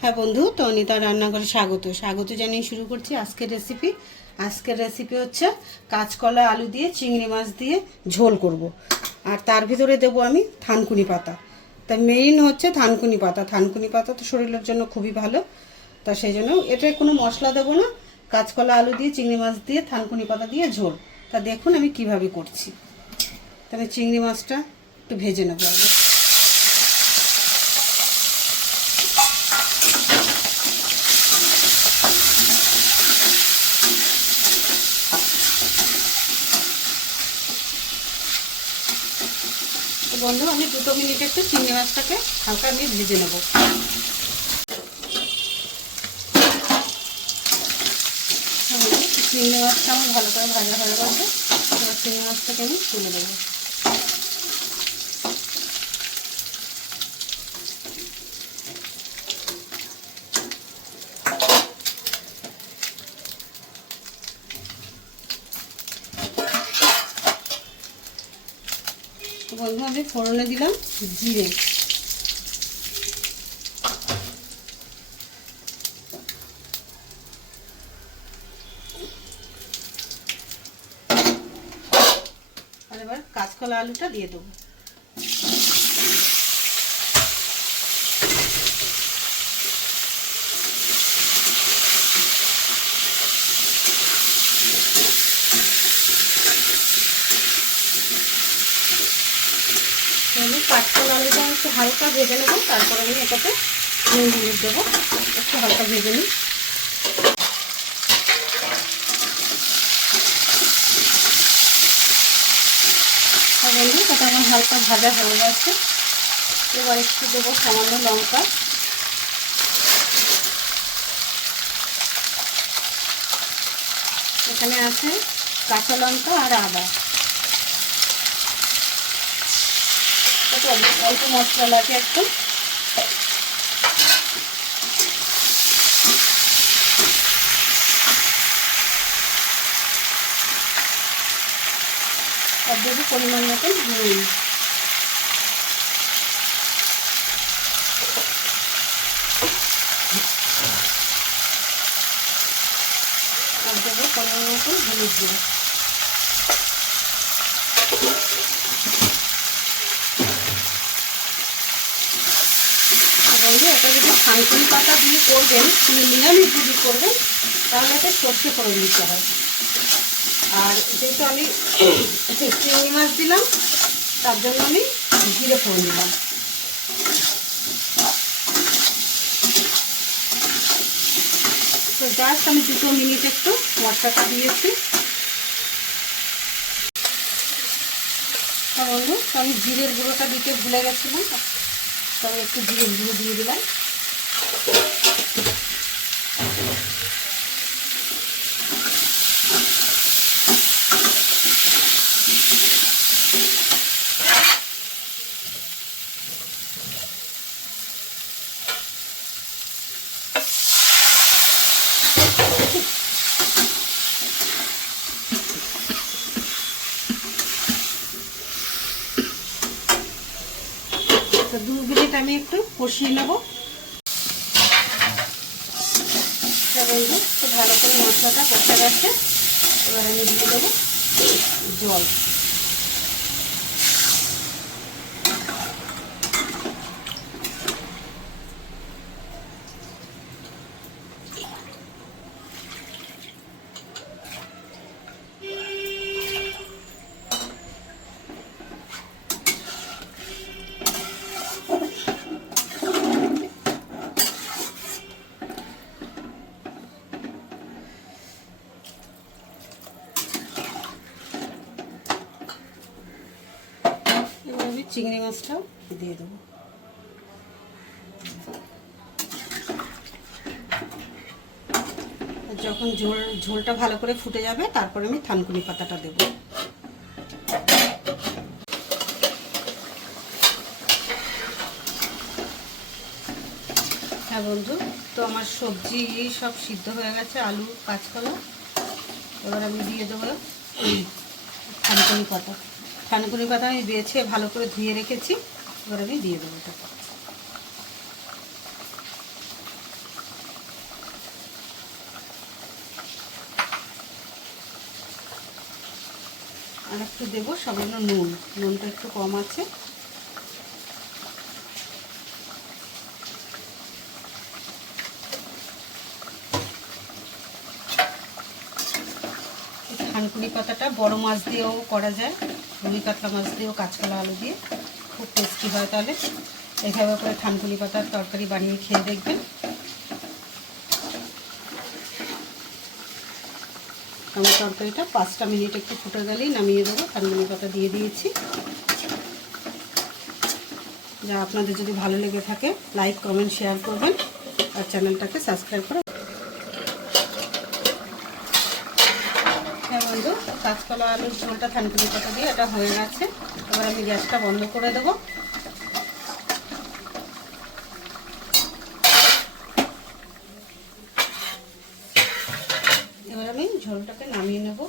হ্যাঁ বন্ধু, তনিতার রান্নাঘরে স্বাগত জানিয়ে শুরু করছি আজকের রেসিপি হচ্ছে কাঁচকলা আলু দিয়ে চিংড়ি মাছ দিয়ে ঝোল করব। আর তার ভিতরে দেব আমি থানকুনি পাতা। তা মেইন হচ্ছে থানকুনি পাতা তো শরীরের জন্য খুবই ভালো। তা সেই জন্য এটা কোনো মশলা দেবো না, কাঁচকলা আলু দিয়ে চিংড়ি মাছ দিয়ে থানকুনি পাতা দিয়ে ঝোল। তা দেখুন আমি কিভাবে করছি। তাহলে চিংড়ি মাছটা একটু ভেজে নেবো আগে। বন্ধু, আমি 2 মিনিট একটু চিংড়ি মাছটাকে হালকা আমি ভেজে নেব। চিংড়ি মাছটা আমার ভালো করে ভাজা হয়ে গেছে। এবার চিংড়ি মাছটাকে আমি তুলে দেবো। বন্ধু, আমি ফোড়নে দিলাম জিরে, আর এবার কাঁচকলা আলুটা দিয়ে দেবো। আমি কাঁচকলা আলুটা একটু হালকা ভেজে নেবো, তারপর আমি এটাতে নুন হলুদ দেবো। একটু হালকা ভেজে নিই। বন্ধু, এটা আমার হালকা ভাজা হয়ে গেছে। এবার একটু দেবো সামান্য লঙ্কা, এখানে আছে কাঁচা লঙ্কা আর আদা। অল্প মশলা লাগে একটু। আর দেবো পরিমাণ মতন নুন। আর দেবো পরিমাণ মতন হলুদ গুঁড়ো। বন্ধু, এটা যদি থানকুনি পাতা দিয়ে করবেন, নিরামিষ যদি করবেন, তাহলে এটা সর্ষে ফোড়ন দিতে হয়। আর যেহেতু আমি চিংড়ি মাছ দিলাম, তার জন্য আমি জিরে ফোড়ন দিলাম। তো জাস্ট আমি 2 মিনিট একটু মশলাটা দিয়েছি। বন্ধু, আমি জিরের গুঁড়োটা দিতে ভুলে গেছিলাম, তবে একটু জিরের গুঁড়ো দিয়ে দিলাম। তো 2 মিনিট আমি একটু কষিয়ে নেব। বন্ধু, তো ভালো করে মশলাটা কষে গেছে। এবার আমি দিয়ে দেবো জল। আমি চিংড়ি মাছটাও দিয়ে দেবো। যখন ঝোলটা ভালো করে ফুটে যাবে, তারপরে আমি থানকুনি পাতাটা দেবো। হ্যাঁ বন্ধু, তো আমার সবজি সব সিদ্ধ হয়ে গেছে, আলু কাঁচকলা। এবার আমি দিয়ে দেবো থানকুনি পাতা আমি বেছে ভালো করে ধুয়ে রেখেছি। এবার আমি দিয়ে দেবো এটা। আর একটু দেবো সামান্য নুন, নুনটা একটু কম আছে। থানকুনি পাতাটা বড় মাছ দিয়েও করা যায়, রুই কাতলা মাছ দিয়েও কাঁচকলা আলু দিয়ে খুব টেস্টি হয়। তাহলে এইভাবে করে থানকুনি পাতার তরকারি বানিয়ে খেয়ে দেখবেন। আমার তরকারিটা 5টা মিনিট একটু ফুটে গেলেই নামিয়ে দেবো। থানকুনি পাতা দিয়ে দিয়েছি। যা আপনাদের যদি ভালো লেগে থাকে লাইক কমেন্ট শেয়ার করবেন আর চ্যানেলটাকে সাবস্ক্রাইব করে। হ্যাঁ বন্ধু, কাঁচকলা আলুর ঝোলটা থানকুনি পাতা দিয়ে এটা হয়ে গেছে। এবার আমি গ্যাসটা বন্ধ করে দেবো। এবার আমি ঝোলটাকে নামিয়ে নেব।